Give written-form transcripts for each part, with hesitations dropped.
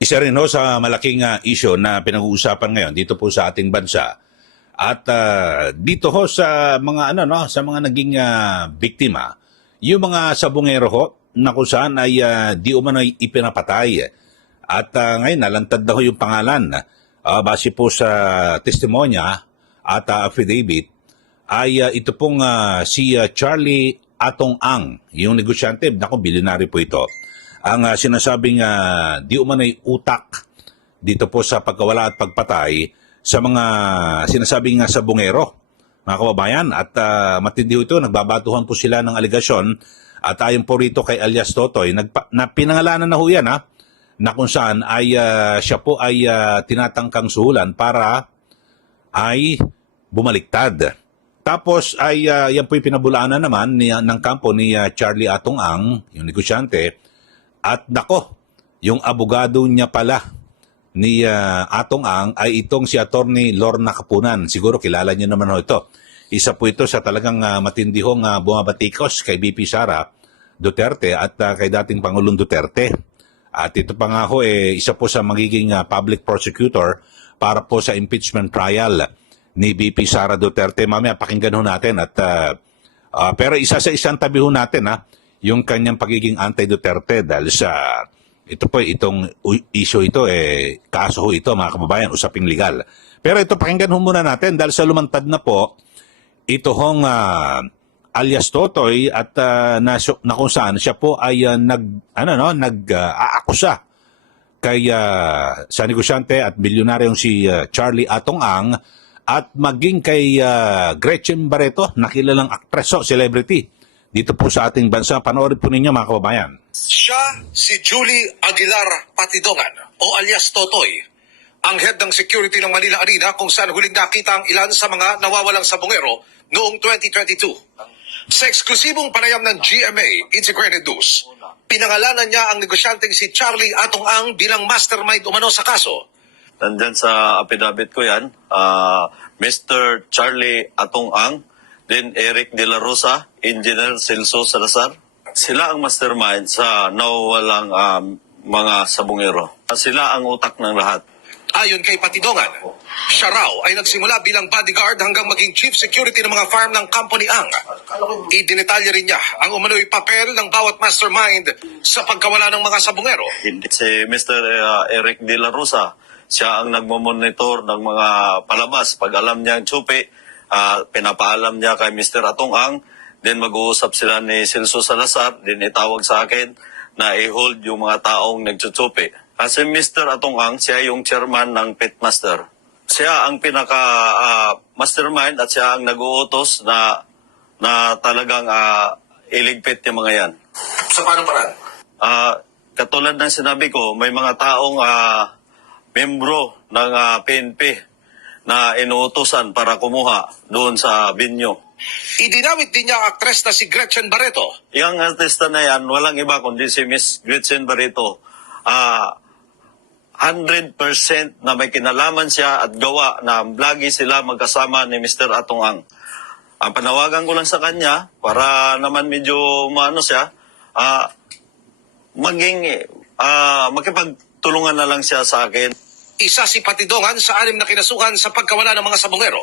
Isa rin ho sa malaking issue na pinag-uusapan ngayon dito po sa ating bansa at dito ho sa mga sa mga naging biktima, yung mga sabungero ho na kung saan ay di umano'y ipinapatay at ngayon nalantad na ho yung pangalan base po sa testimonya at affidavit ay ito pong si Charlie Atong Ang, yung negosyante, naku, bilyonaryo po ito. Ang sinasabing di umano'y utak dito po sa pagkawala at pagpatay sa mga sinasabing sabungero, mga kababayan. At matindi ito, nagbabatuhan po sila ng aligasyon at ayon po rito kay alias Totoy, na pinangalanan na ho yan na kung saan ay siya po ay tinatangkang suhulan para ay bumaliktad. Tapos ay yan po yung pinabulaanan naman ng kampo ni Charlie Atong Ang, yung negosyante. At nako, yung abogado niya pala ni Atong Ang ay itong si Attorney Lorna Kapunan. Siguro kilala niyo naman ho ito. Isa po ito sa talagang matindihong bumabatikos kay BP Sara Duterte at kay dating Pangulong Duterte. At ito pa nga ho, isa po sa magiging public prosecutor para po sa impeachment trial ni BP Sara Duterte. Mamaya pakinggan ho natin. At, pero isa sa isang tabi ho natin yung kanyang pagiging anti-Duterte dahil sa itong issue ito, kaso ho ito mga kababayan, usaping legal. Pero ito pakinggan ho muna natin dahil sa lumantad na po ito hong alias Totoy at na kung saan siya po ay aakusa kay sa negosyante at bilyonaryong si Charlie Atong Ang at maging kay Gretchen Barreto, na kilalang aktres, celebrity dito po sa ating bansa. Panoorin po ninyo mga kababayan. Siya si Julie Aguilar Patidongan o alias Totoy, ang head ng security ng Manila Arena kung saan huling nakita ang ilan sa mga nawawalang sabungero noong 2022. Sa eksklusibong panayam ng GMA Integrated News, pinangalanan niya ang negosyanteng si Charlie Atong Ang bilang mastermind umano sa kaso. Nandyan sa affidavit ko yan, Mr. Charlie Atong Ang, then Eric De La Rosa, Engineer Celso Salazar. Sila ang mastermind sa nawawalang mga sabungero. Sila ang utak ng lahat. Ayon kay Patidongan, siya raw ay nagsimula bilang bodyguard hanggang maging chief security ng mga farm ng company Ang. Idinetalya rin niya ang umano'y papel ng bawat mastermind sa pagkawala ng mga sabungero. Si Mr. Eric De La Rosa, siya ang nagmamonitor ng mga palabas. Pag alam niya ang tsupi, pinapaalam niya kay Mr. Atong Ang, then mag-uusap sila ni Celso Salazar, then itawag sa akin na i-hold yung mga taong nagtsutsupi. Kasi Mr. Atong Ang, siya yung chairman ng Pitmaster. Siya ang pinaka-mastermind at siya ang nag-uutos na talagang iligpit yung mga yan. Sa paano paraan? Katulad ng sinabi ko, may mga taong membro ng PNP na inuutosan para kumuha doon sa binyo. Idinawit din niya ang aktres na si Gretchen Barreto. Yung artista na yan, walang iba kundi si Miss Gretchen Barreto. 100% na may kinalaman siya at gawa na lagi sila magkasama ni Mr. Atong Ang. Ang panawagan ko lang sa kanya, para naman medyo siya, makipagtulungan na lang siya sa akin. Isa si Patidongan sa 6 na kinasuhan sa pagkawala ng mga sabungero.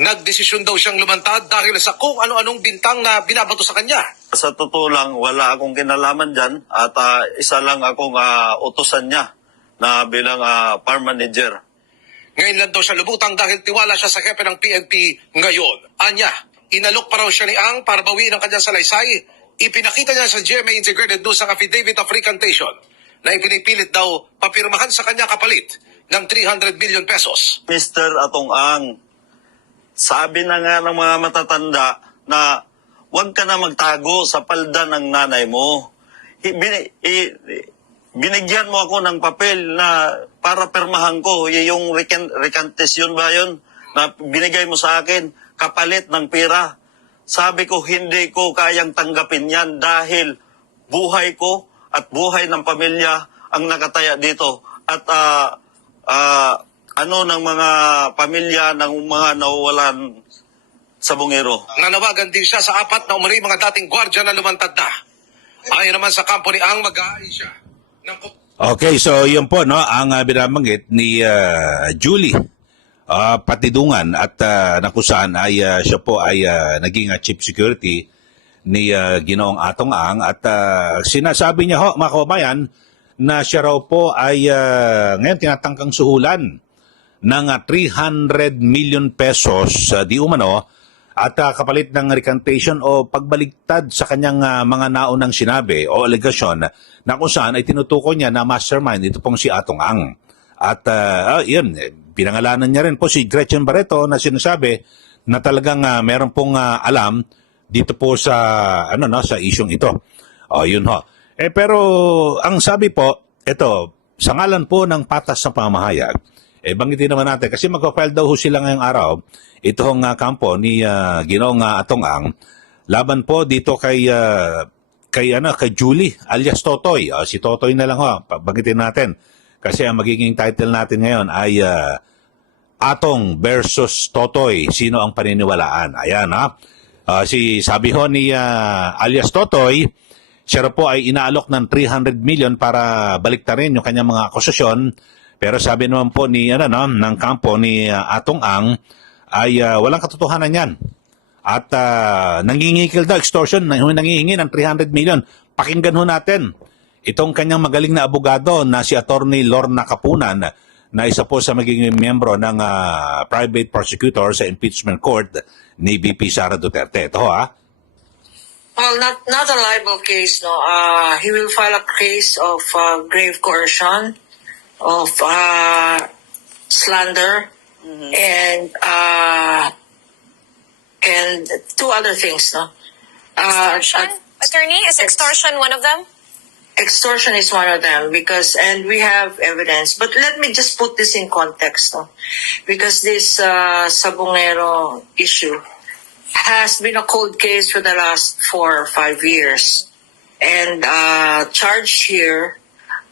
Nagdesisyon daw siyang lumantad dahil sa kung ano-anong bintang na binabato sa kanya. Sa totoo lang, wala akong kinalaman dyan at isa lang akong utusan niya na bilang farm manager. Ngayon lang daw siya lubutang dahil tiwala siya sa hepe ng PNP ngayon. Anya, inalok pa raw siya ni Ang para bawiin ang kanyang salaysay. Ipinakita niya sa GMA Integrated News ang affidavit of recantation na ipinipilit daw papirmahan sa kanya kapalit ng 300 million pesos. Mr. Atong Ang, sabi na nga ng mga matatanda na huwag ka na magtago sa palda ng nanay mo. Binigyan mo ako ng papel na para permahan ko, yung recantation ba yun, na binigay mo sa akin, kapalit ng pera. Sabi ko, hindi ko kayang tanggapin yan dahil buhay ko at buhay ng pamilya ang nakataya dito. At ng mga pamilya ng mga nawawalan sabungero. Nanawagan din siya sa 4 na umano'y mga dating gwardya na lumantad na. Ayon naman sa kampo ni Ang, mag-aayos siya ng Okay, so yun po no ang binabanggit ni Julie Patidungan at na kung saan ay siya po ay naging chief security ni Ginoong Atong Ang at sinasabi niya ho mga kababayan na siya raw po ay ngayon tinatangkang suhulan ng 300 million pesos di umano at kapalit ng recantation o pagbaligtad sa kanyang mga naunang sinabi o alegasyon na kung saan ay tinutukoy niya na mastermind ito pong si Atong Ang. At yun, pinangalanan niya rin po si Gretchen Barreto na sinasabi na talagang meron pong alam dito po sa sa isyung ito. O yun ho. Pero ang sabi po, ito, sa ngalan po ng patas na pamahayag, banggitin naman natin kasi magpa-file daw ho sila ngayong araw itong kampo ni Ginoong Atong Ang laban po dito kay Julie alias Totoy. Si Totoy na lang ho, banggitin natin. Kasi ang magiging title natin ngayon ay Atong versus Totoy, sino ang paniniwalaan? Ayan ha. Sabi ho ni alias Totoy, siya po ay inaalok ng 300 million para baliktarin yung kanyang mga akusasyon. Pero sabi naman po ni ng kampo ni Atong Ang ay walang katotohanan yan. At nangingikil daw extortion, nangihingi ng 300 million. Pakinggan ho natin itong kanyang magaling na abogado na si Attorney Lorna Kapunan na isa po sa magiging miyembro ng private prosecutor sa impeachment court ni VP Sara Duterte. Ito ha. Well, not a libel case, no. He will file a case of grave coercion, of slander, and two other things, no. Extortion? Attorney, is extortion one of them? Extortion is one of them and we have evidence. But let me just put this in context, no? Because this Sabongero issue has been a cold case for the last 4 or 5 years. And charged here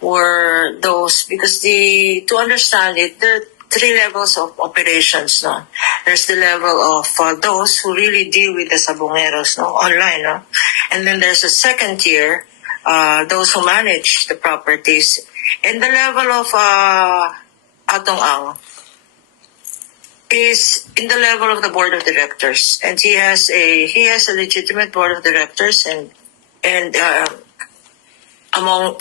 were those, because to understand it, there are 3 levels of operations, no? There's the level of those who really deal with the Sabongeros, no? Online, no? And then there's a second tier, those who manage the properties. And the level of Atong Ang is in the level of the board of directors, and he has a legitimate board of directors, and among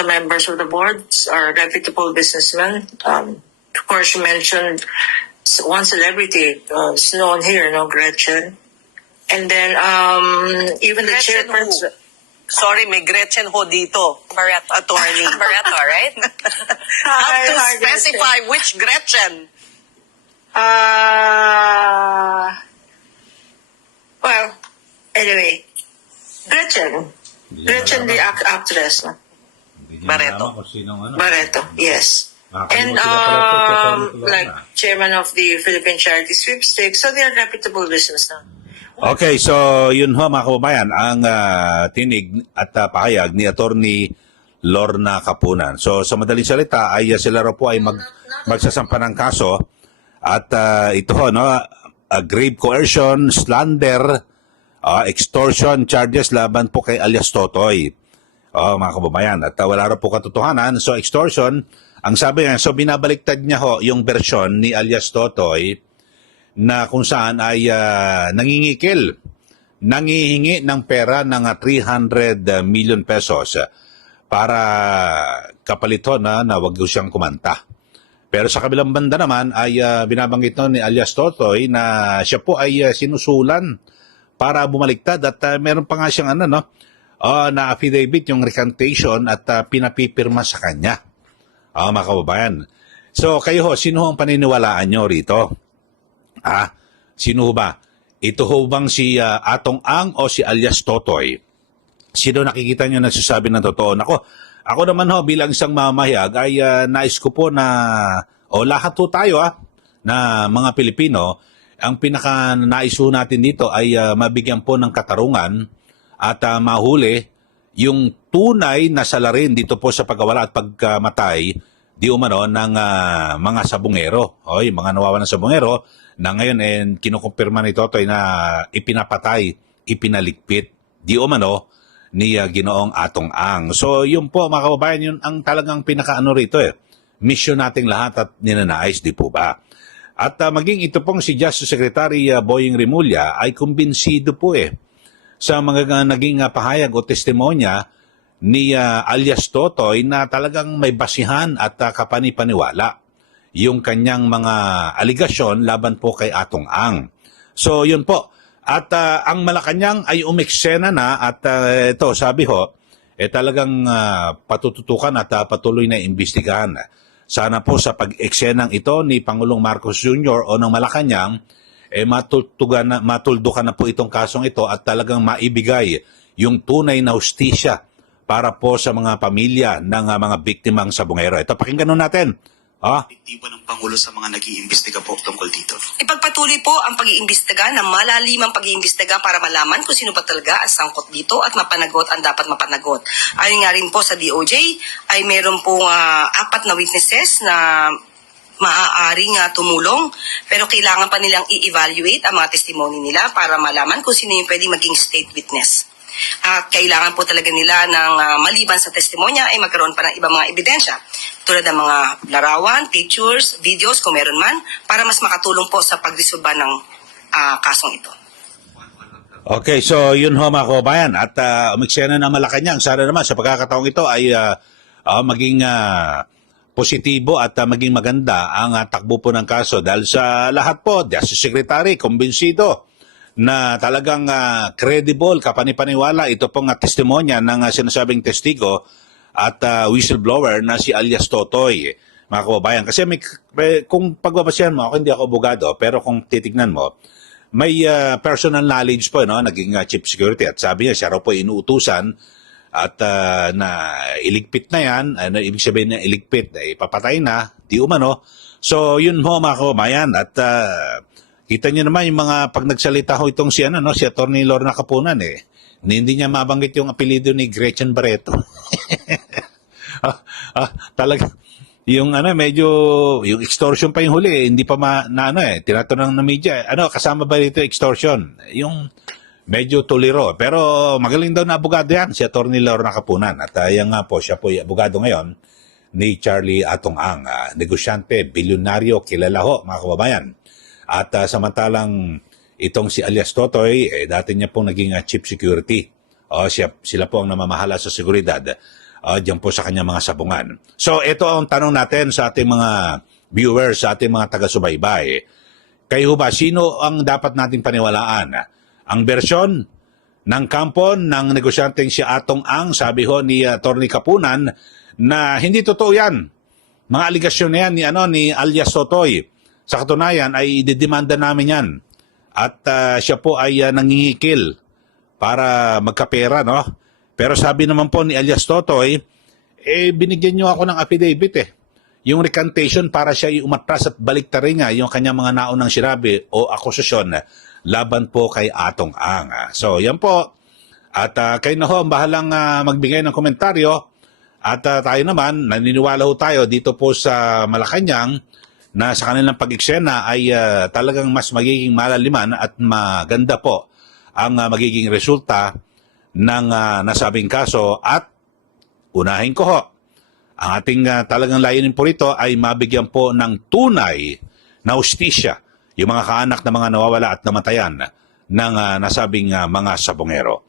the members of the boards are reputable businessmen. Of course, you mentioned one celebrity is known here, no, Gretchen, and then even the Gretchen chairperson. Sorry, may Gretchen ho dito. Barreto. Attorney. Barreto, right? Have to Hi, specify which Gretchen. Well, anyway, Gretchen, the actress, no? Barreto. Barreto, yes. And like chairman of the Philippine Charity Sweepstakes, so they are reputable business now. Okay, so yun ho mga kababayan, ang tinig at pahayag ni Attorney Lorna Kapunan. So sa madaling salita ay sila raw po ay magsasampa ng kaso at ito ho, no, grave coercion, slander, extortion charges laban po kay alias Totoy. Mga kababayan, at wala raw po katotohanan. So extortion, ang sabi niya, so binabaliktad niya ho yung version ni alias Totoy na kung saan ay nangihingi ng pera ng 300 million pesos para kapalito na wag siyang kumanta. Pero sa kabilang banda naman ay binabanggit ni alias Totoy na siya po ay sinusulan para bumaliktad at meron pa nga siyang na affidavit yung recantation at pinapipirma sa kanya. Mga kababayan. So kayo ho, sino ang paniniwalaan nyo rito? Sino ba? Ito ho bang si Atong Ang o si alias Totoy? Sino nakikita nyo nagsasabi ng totoo? Ako naman ho bilang isang mamahayag ay nais ko po na lahat ho tayo na mga Pilipino, ang pinaka nais ho natin dito ay mabigyan po ng katarungan at mahuli yung tunay na salarin dito po sa pagkawala at pagkamatay di umano ng mga sabongero. Yung mga nawawalan ng sabongero na ngayon kinukumpirma ni Totoy na ipinapatay, ipinaligpit di umano ni Ginoong Atong Ang. So yun po mga kababayan, yun ang talagang pinakaano rito mission nating lahat at ninanais, di po ba? At maging ito pong si Justice Secretary Boying Rimulya ay kumbinsido po sa mga naging pahayag o testimonya ni alias Totoy na talagang may basihan at kapanipaniwala yung kanyang mga aligasyon laban po kay Atong Ang. So yun po. At ang Malacanang ay umeksena na at ito sabi ho, talagang patututukan at patuloy na imbestigahan. Sana po sa pag-eksenang ito ni Pangulong Marcos Jr. o ng Malacanang, matuldukan na po itong kasong ito at talagang maibigay yung tunay na hustisya para po sa mga pamilya ng mga biktimang sabongero. Ito, pakinggan nun natin. Epektibo ng Pangulo sa mga nag-iimbestiga po tungkol dito. Ipagpatuloy po ang pag-iimbestiga ng malalimang pag-iimbestiga para malaman kung sino pa talaga ang sangkot dito at mapanagot ang dapat mapanagot. Ayon nga rin po sa DOJ ay meron pong 4 na witnesses na maaaring tumulong pero kailangan pa nilang i-evaluate ang mga testimony nila para malaman kung sino yung pwedeng maging state witness. Kailangan po talaga nila ng maliban sa testimonya ay magkaroon pa ng ibang mga ebidensya tulad ng mga larawan, pictures, videos kung meron man para mas makatulong po sa pagresolba ng kasong ito. Okay, so yun ho mga kababayan at umiksena ng Malacanang. Sana naman sa pagkakataong ito ay maging positibo at maging maganda ang takbo po ng kaso dahil sa lahat po, Justice Secretary, kumbinsido na talagang credible, kapanipaniwala ito pong testimonya ng sinasabing testigo at whistleblower na si alias Totoy, mga kababayan. Kasi kung pagbabasyan mo, ako hindi ako abogado, pero kung titignan mo, may personal knowledge po, no? Naging chief security at sabi niya, siya raw po inuutusan at na iligpit na yan, ibig sabihin na iligpit, papatay na, di umano. So yun ho mga kababayan at kita niyo naman yung mga pag nagsalita ho itong si Atty. Lorna Capunan hindi niya mabanggit yung apelyido ni Gretchen Barreto. Talaga yung medyo yung extortion pa yung huli hindi pa tinatanong ng media kasama ba dito extortion yung medyo tuliro pero magaling daw na abogado yan si Atty. Lorna Capunan at yan nga po siya po yung abogado ngayon ni Charlie Atong Ang, negosyante, bilyonaryo, kilala ho mga kababayan. At samantalang itong si alias Totoy, dati niya pong naging chief security. Sila po ang namamahala sa seguridad diyan po sa kanyang mga sabungan. So ito ang tanong natin sa ating mga viewers, sa ating mga taga-subaybay. Kayo ba, sino ang dapat nating paniwalaan? Ang bersyon ng kampo ng negosyanteng si Atong Ang, sabi ho ni Atty. Capunan, na hindi totoo yan. Mga aligasyon na yan ni alias Totoy. Sa katunayan ay ididemanda namin yan. At siya po ay nangingikil para magkapera, no? Pero sabi naman po ni alias Totoy, binigyan niyo ako ng affidavit Yung recantation para siya umatras at baliktarin niya yung kanyang mga naunang sinabi o akusasyon laban po kay Atong Ang. So yan po. At kayo na ho ang bahalang magbigay ng komentaryo. At tayo naman, naniniwala ho tayo dito po sa Malacanang na sa kanilang pag-eksena ay talagang mas magiging malaliman at maganda po ang magiging resulta ng nasabing kaso at unahin ko ho, ang ating talagang layunin po rito ay mabigyan po ng tunay na hustisya yung mga kaanak na mga nawawala at namatayan ng nasabing mga sabongero.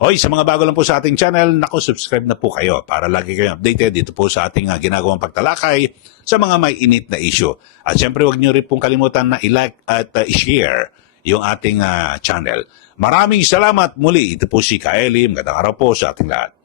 Hoy, sa mga bago lang po sa ating channel, subscribe na po kayo para lagi kayong updated dito po sa ating ginagawang pagtalakay sa mga may init na issue. At syempre, huwag niyo rin pong kalimutan na i-like at i-share yung ating channel. Maraming salamat muli. Ito po si Kaeli. Magandang araw po sa ating lahat.